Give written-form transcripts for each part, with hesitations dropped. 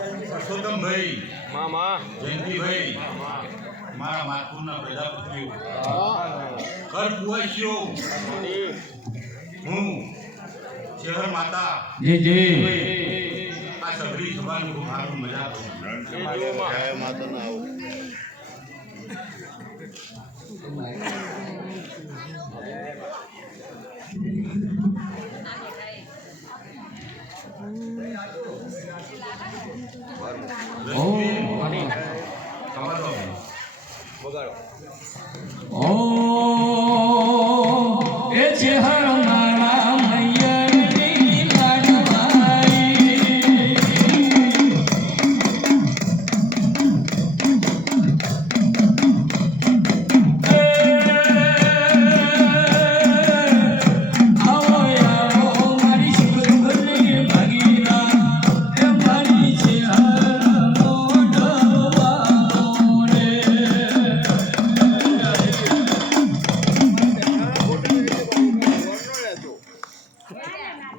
પરસોત્તમભાઈ મામા જયંતિભાઈ મારા માતૃના પ્રજાપતિઓ કર કુવાસીઓ હું શહેર માતા આ સગડી સભાની ખૂબ સારું મજા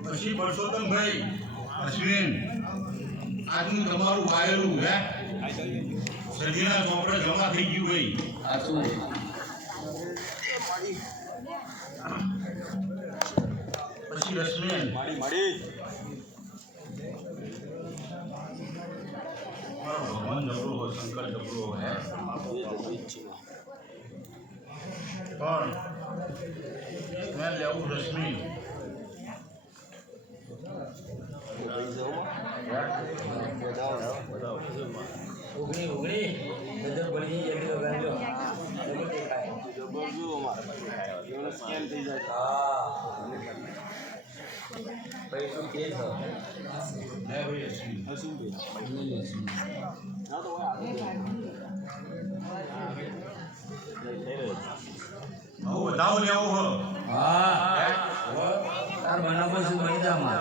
પછી પરસોત્તમભાઈ અશ્વિન આજનું તમારું વાયેલું હે સદીના ચોપડે જમા થઈ ગયું ભાઈ પછી રશ્મિન ભગવાન જબરો હોય શંકર જબરો હે પણ મેં લેવું રશ્મિન ઉગણી નજર પડી ગઈ એટલે ગાજો જબર જો અમાર સ્કેન થઈ જાય હા પૈસો કે છે લે ભાઈ હસું બે ના તો આવો બતાવો લેવો હો હા તાર બનાવો શું બની જા માં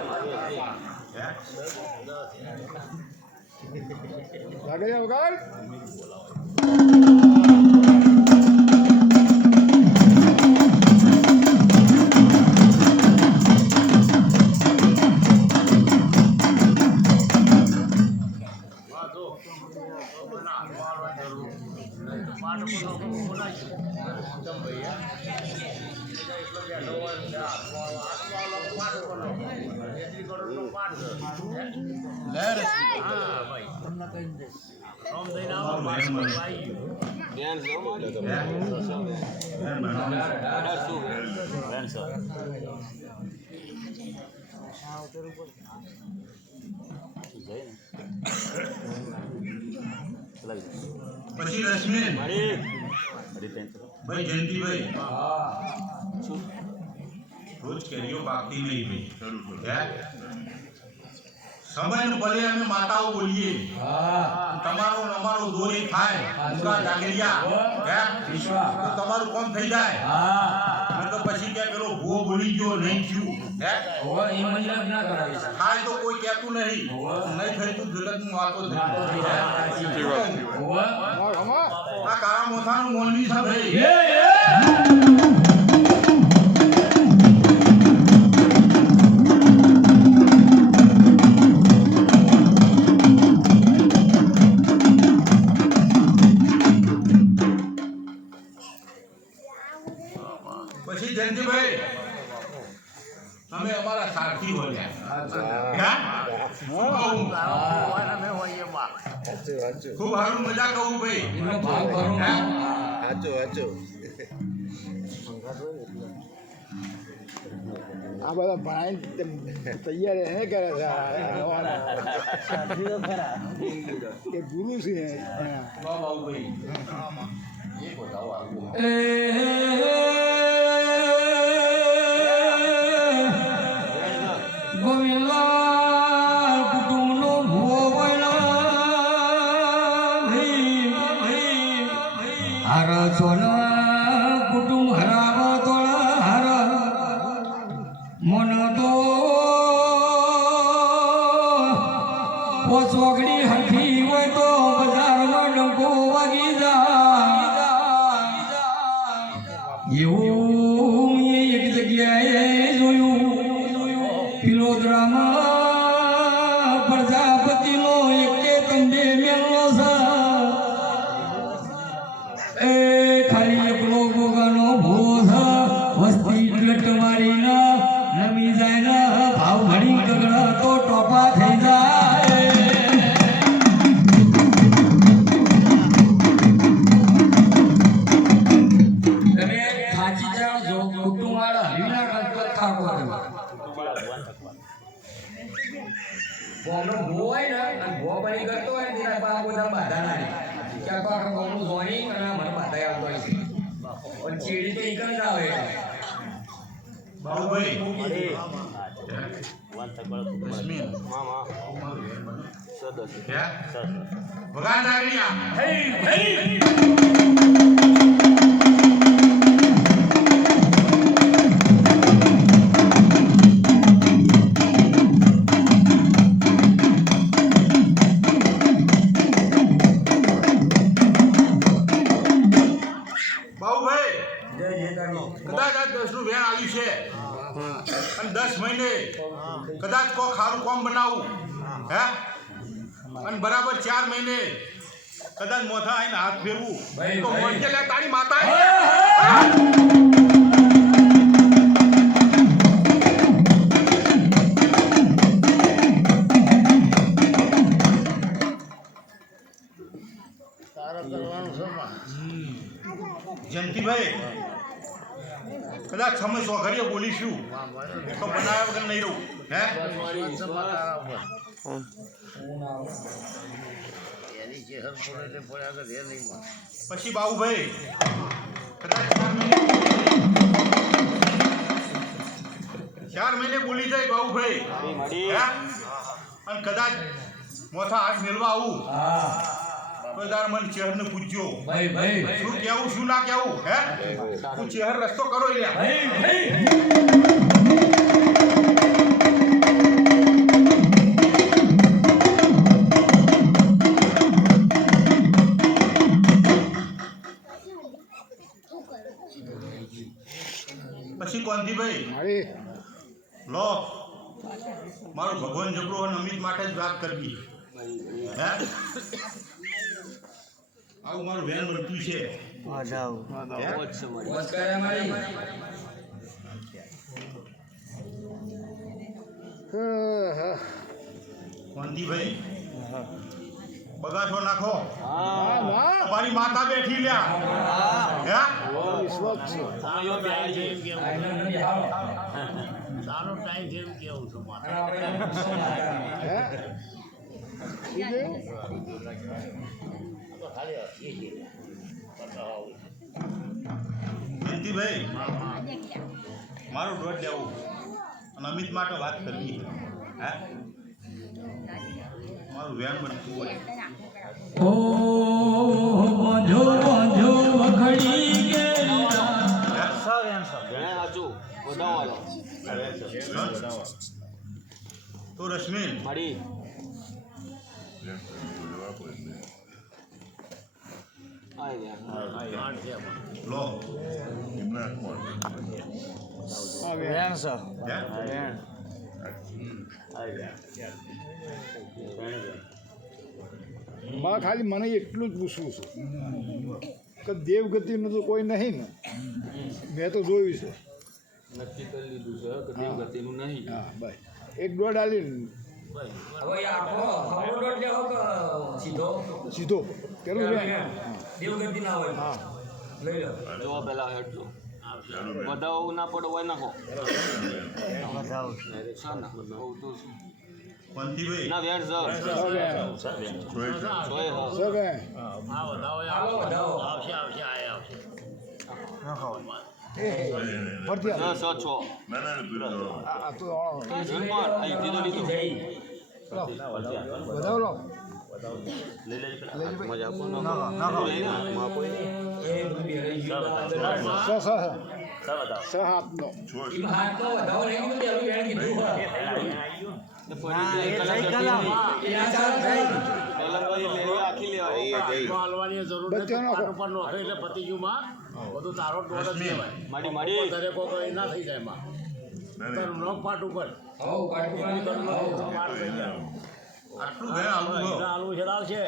લાગે છે વગાડ પછી રશ્મિન ભાઈ જયંતિભાઈ રોજ કેરીઓ પાકતી નહીં ભાઈ સમય ભલે અમે માતાઓ બોલીએ તમારો અમારો દોરી થાય તો તમારું કામ થઈ જાય તો પછી કે પેલો ભૂવો બોલી ગયો નહીં થયું થાય તો કોઈ કહેતું નહીં થઈ તું જગત નું વાતો આ કાળા મોથાનું મોલવી છે ભાઈ પછી જયંતિભાઈ અમે અમારા સારથી બોલ્યા ખૂબ સારું મજા કહું ભાઈ આ બધા ભણાઈ તૈયાર હે કરે છે એ ગુરુ છે ચોકડી હઠી હોય તો બજારમાં ડંકો વાગી જાય એવું એક જગ્યાએ જોયું પિલોદરામાં પ્રજાપતિનો એક પણ પોતાને બાધા ના રહે ક્યાંક તો આખા ગામનું જોણી અને મને બાધા આવતો હોય છે પણ ચીડી તો એક જ આવે બાબુભાઈ ભગવાન નાગરિયા કદાચ આ 10 નું વેણ આવ્યું છે અને 10 મહિને કદાચ કોઈ ખારું કોમ બનાવું હે અને બરાબર 4 મહિને કદાચ મોથા આવીને હાથ ફેરવું તો મોઢે લે તારી માતા જયંતિભાઈ કદાચ સમય સ્વઘરીએ બોલીશું તો બનાવ્યા વગર નહીં રહું હે પછી બાબુભાઈ કદાચ 4 મહિને બોલી જાય બાબુભાઈ અને કદાચ મોથા હાથ મેળવા આવું બધાર મન ચહેર ને પૂછજો શું કેવું શું ના કેવું હે તું ચહેર રસ્તો કરો લ્યા પછી કોંતીભાઈ લો મારું ભગવાન જબરો અને અમિત માટે જ વાત કરવી હે આવું મારું વેન બનતું છે કોંતીભાઈ બગાસો નાખો તમારી માતા બેઠી લ્યા સારો ટાઈમ છે એમ કેવું છું જયંતિભાઈ મારું દોઢ લેવું અને અમિત માટે વાત કરવી હે મારું વેણ બનતું હોય તો રશ્મિન લો ખાલી મને એટલું જ પૂછવું છે કે દેવગતિનું તો કોઈ નહીં ને મેં તો જોયું છે નક્કી કરી લીધું છે કે દેવગતિનું નહીં હા ભાઈ એક દોઢ આલી હવે આખો દોઢ લેવો કે સીધો સીધો પેલું દેવગતિ ના હોય હા લઈ લો જો પેલા હેઠું વધાવો ના પડો હોય નાખો ના વેણ બધું તારો ના થઈ જાય પાટ ઉપર આલુ છે આવશે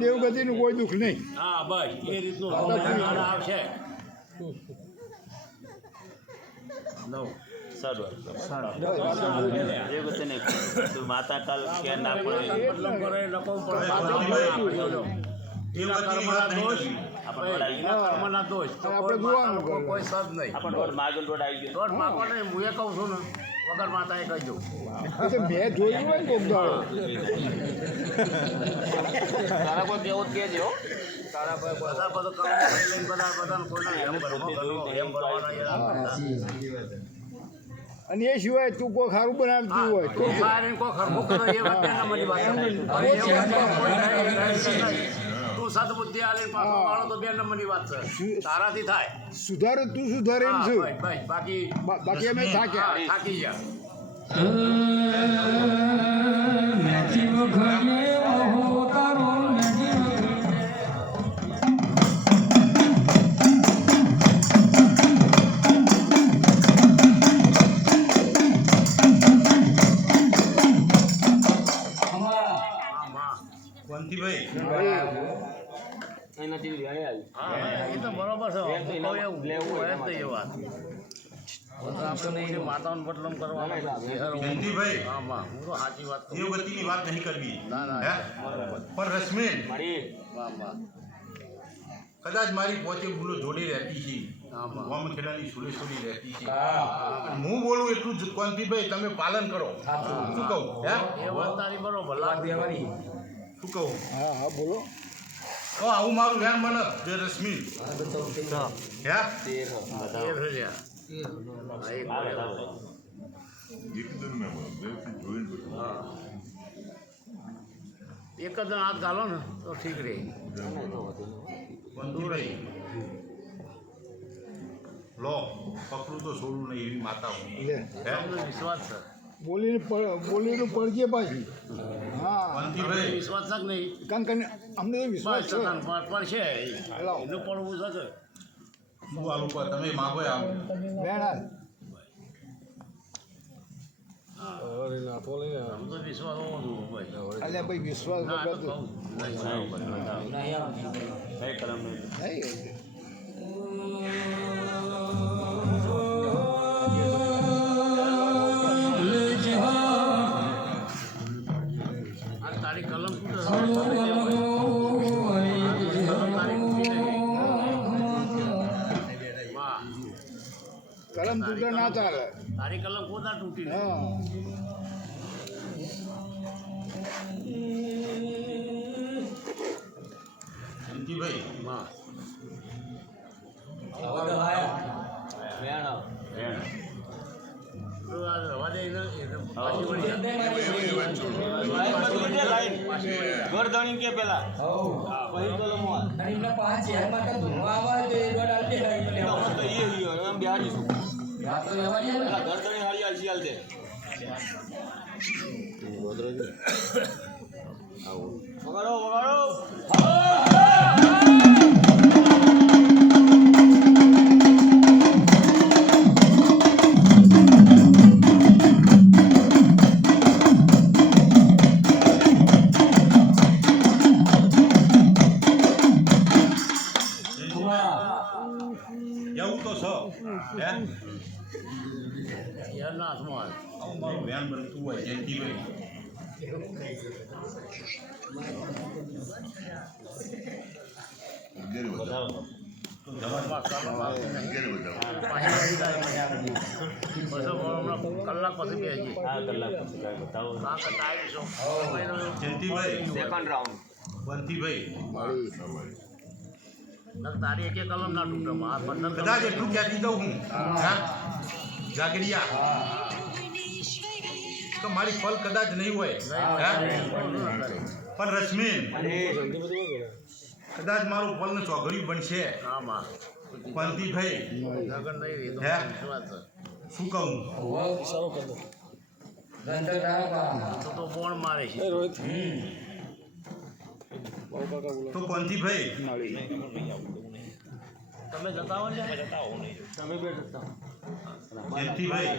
દેવગતિ નું કોઈ દુઃખ નહીં હા બસ એ રીતનું આવશે માતા કાલ કે ના પડે આપણે દોડ આવી એના કર્મના દોષ તો આપણે કોઈ જોવાનું માતાનો કોઈ સદ નહીં આપણે દોડ માગો દોડ આવી ગયો દોઢ માગો નહીં હું એ કહું છું ને વગર માતાએ કહી દઉં એ તો મેં જોયું હોય ને કોક દાડો. તારા કોઈ કેવું જ કહેજે હો તારા પર બધા બધું કર્મ લઈને બધાને કોઈને એમ કરવો એમ કરવાના અને એ સિવાય તું કોઈ સારું બનાવતું હોય તો કોઈ ખરમું કરો એ વાત ના મળી વાત તું સદબુદ્ધિ આલીને પાછો વાળો તો 2 નંબરની વાત છે તારાથી થાય સુધારે તું સુધારે એમ છે બસ બાકી બાકી અમે થાક્યા થાકી ગયા વંતીભાઈ એનાથી વ્યાય આવી હા એ તો બરોબર છે કોઈ એવું લેવું હોય જ નહીં એ વાત આપણે કોઈને માતાનું બદલમ કરવાનું જયંતિભાઈ હા માં હું તો સાચી વાત કહું દેવગતિની વાત નહીં કરવી ના ના હે? બરોબર પણ રશ્મિન મારી વાહ વાહ કદાચ મારી પોતે ભૂલો જોડે રહેતી છે હા માં ગોમ ખેડાની સુરેશ્વરી રહેતી છે હું બોલું એટલું જ કોંતીભાઈ તમે પાલન કરો શું કહું હે એ વાત તારી બરોબર લાગતી શું કહું હા હા બોલો તો આવું મારું વેણ મને જે રશ્મિન હે એક જ હાથ ગાલો ને તો ઠીક રહે કોંતીભાઈ લો પકડું તો છોડું નહીં એવી માતા હું લે હે અમને વિશ્વાસ છે બોલીને પડજે પાછી હા અમને વિશ્વાસ છે કે નહીં કારણ કે અમને તો વિશ્વાસ બસ છે છતાં પડશે એનું પડવું છે કે શું આ લોકો તમે માગો આમ વેણ હાલ આમ તો વિશ્વાસ હોવો જોઈએ ભાઈ અલ્યા ભાઈ વિશ્વાસ ના વગર તો તો કહું કઈ કરમ નહીં નહીં આ તારી કલમ કલમ તૂટે ના ચાલે તારી કલમ કોના તૂટી હા જયંતિભાઈ માં વેણ આવ તો આ રવા દે ને એટલે પાછી વળી જાય. ગરદણી કે પેલા પછી તો લમવા તો એ એમ બિહારી છું પેલા ગરદણી હારી હાલ શિયાલ દે વગાડો વગાડો એવું તો છો હે એના હાથમાં આવું મારું વેણ બનતું હોય જયંતિભાઈ હાથમાં કલમ આવતી નહીં. પાછી વળી જાય. પછી હમણાં કલાક પછી બેસી હા કલાક પછી કાંઈ બતાવો કારણ કે ટાઈમ શું જયંતિભાઈ સેકન્ડ રાઉન્ડ બંતીભાઈ તારી એક કલમ ના તૂટે આ બંધન કદાચ એટલું કહેતી દઉં હું હા જાગરિયા તો મારી ફલ કદાચ નહીં હોય હે? પણ રશ્મિન કદાચ મારું ફલ ને ચોઘડી બનશે આમાં બંતીભાઈ લગન નહીં રહી તો હે? વિશ્વાસ છે. શું કહું તો બોણ મારે છે તો બંતીભાઈ તમે જતા હો ને તમે બે જતા જયંતિભાઈ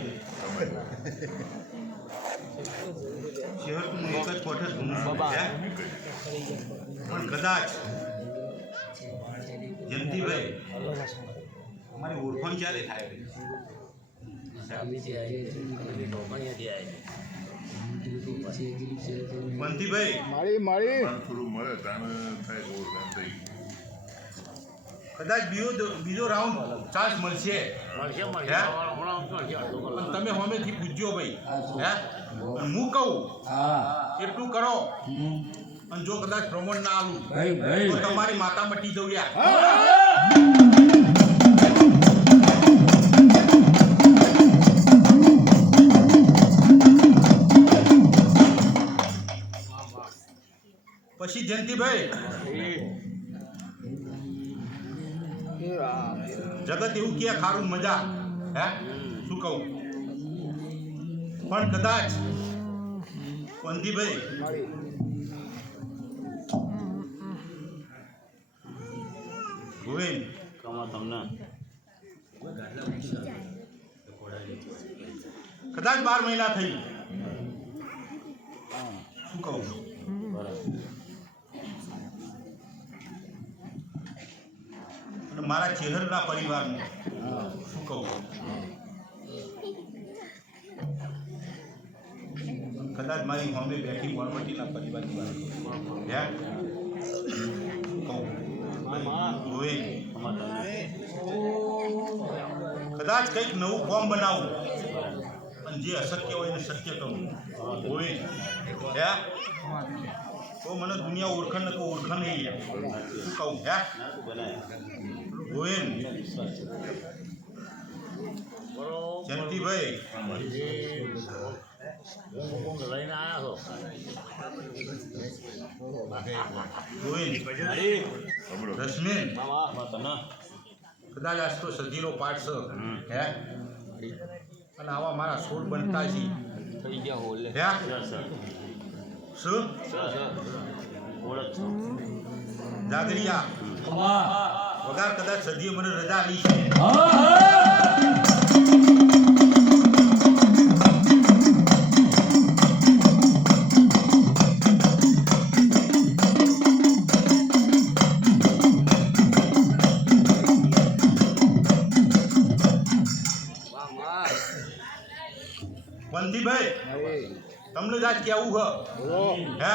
શહેર તો હું એક જ કોઠે જ ઘૂમું છું, હે? પણ કદાચ જયંતિભાઈ અમારી ઓળખાણ ક્યારે થાય બંતીભાઈ મારી થોડું મળે તાને થાય ઓળખાણ થઈ કદાચ બીજો રાઉન્ડ ચાન્સ મળશે હે? પણ તમે હોમેથી પૂછજો ભાઈ હે અને હું કહું હા એટલું કરો અને જો કદાચ પ્રમોટ ના આવું તો તમારી માતા મટી જવું યાર પછી જયંતિભાઈ જગત એવું કે ખારું મજા હે શું કહું પણ કદાચ વંદીભાઈ ગોવિંદ કદાચ 12 મહિના થઈ શું કહું અને મારા ચહેરના પરિવારનું શું કહું કદાચ મારી મમ્મી બેઠી વણવટીના પરિવારની વાત હે કહું ગોવિંદ કદાચ કંઈક નવું ફોર્મ બનાવું અને જે અશક્ય હોય એને શક્ય કરું ગોવિંદ હે તો મને દુનિયા ઓળખણ ને તો ઓળખણ નહીં શું કહું હે ગોવિંદ જયંતિભાઈ ગોવિંદ રશ્મિન કદાચ આજ તો સજીલો પાઠ છે હે અને આવા મારા છોડ બનતા છે થઈ ગયા હોલે હે શું જાગરિયા વગાર કદાચ સજીએ મને રજા આપી છે વંદીભાઈ તમને જ આજ કેવું હે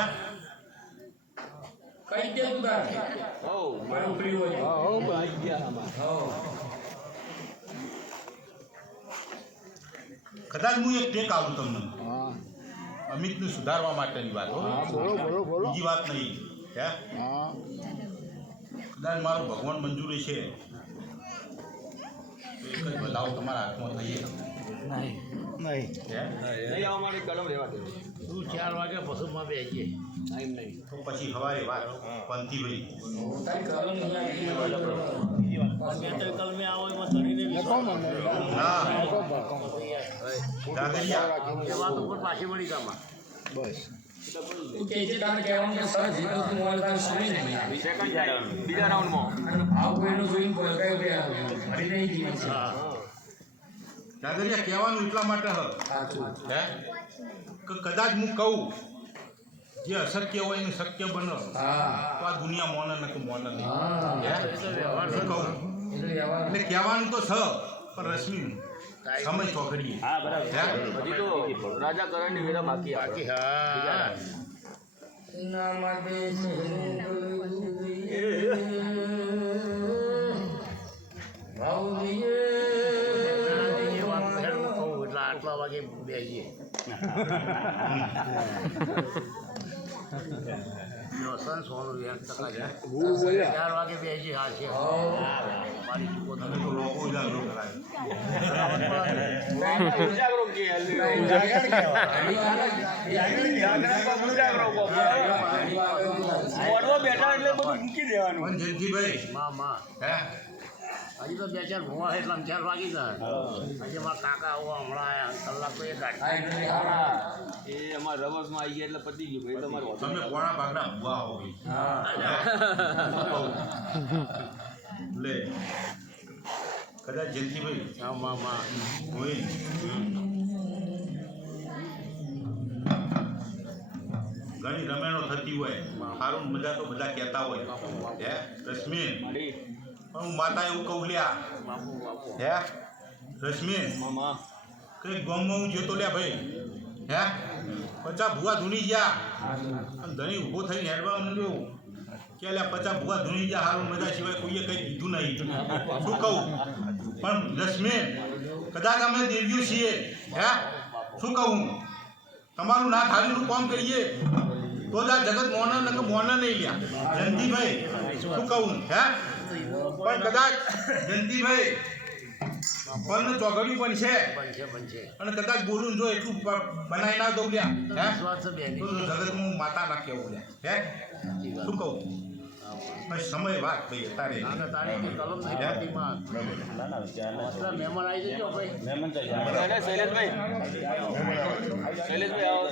કઈ દે તું તાર હો મારું ઉપરી હોય આવી ગયા આમાં કદાચ હું એક ટેક આવું તમને અમિતને સુધારવા માટેની વાત બીજી વાત નહીં હે કદાચ મારો ભગવાન મંજૂરી છે એક જ બદલાવ તમારા હાથમાં થઈએ નહીં હે નહીં આવા માટે કલમ રહેવા દે તું 4 વાગે પશુમાં બેસીએ ટાઈમ નહીં તો પછી હવારે વાત પંથીભાઈ તારી કલમ નહીં ના જાગરિયા બસ તું કે છે તારે કહેવાનું કે સર જીતું તું મોલ તારે સુની નહીં આવી સેકન્ડ બીજા રાઉન્ડમાં અને ભાવ કોઈનો જોઈને કોઈ કઈ હરી નહીં જીવન છે જાગરિયા કહેવાનું એટલા માટે સાચું હે કે કદાચ હું કહું જે અશક્ય હોય એને શક્ય બનો હા તો આ દુનિયા મોને ને મોને નહીં હા હે શું કહું એટલે વ્યવહાર એટલે કહેવાનું તો છે પણ રશ્મિ સમય ચોકડીએ હા બરાબર હજી તો રાજા કરણની વેરા બાકી હા નમદે ભાવજીએ આટલા વાગે બેસીએ સોનું 4 વાગે બેસીએ હા છે મારી તમે તો લોકો ઉજાગરો કરાય ઉજાગરો કે મોડવા બેઠા એટલે બધું મૂકી દેવાનું પણ જયંતિભાઈ માં હે હજી તો 2-4 ભૂવા એટલે 4 વાગી જાય હજી મારા કાકા આવો હમણાં આયા કલાક તો એક એ અમારા રમસમાં આવી ગયા એટલે પતી ગયું ભાઈ તમારે તમે કોણા ભાગના ભૂવા હો લે કદાચ જયંતિભાઈ હા માં હોય ઘણી રમેણો થતી હોય સારું મજા તો બધા કહેતા હોય હે રશ્મિન મારી પણ હું માતા એવું કહું લ્યા હે રશ્મિન મામા કંઈક ગામમાં હું જતો લ્યા ભાઈ હે પચા ભૂવા ધૂની ગયા અને ધણી ઊભો થઈને હેડવા માંડ્યો કે અલ્યા 50 ભૂવા ધૂણી ગયા હારું મજા સિવાય કોઈએ કંઈ કીધું નહીં શું કહું પણ દસમેન કદાચ અમે દેવીઓ છીએ હે શું કહું તમારું ના થાળીનું કામ કરીએ તો જ આ જગત મોના ને મોના નહીં લ્યા જયંતિભાઈ શું કહું હે પણ કદાચ જયંતિભાઈ પણ ચોગડ્યું પણ છે અને કદાચ બોલું જો એટલું બનાવી ના દઉં લ્યા હે તો જગતનું માતા ના કેવું લ્યા હે શું કહું પણ સમય વાત ભાઈ તારે શૈલેષભાઈ આવો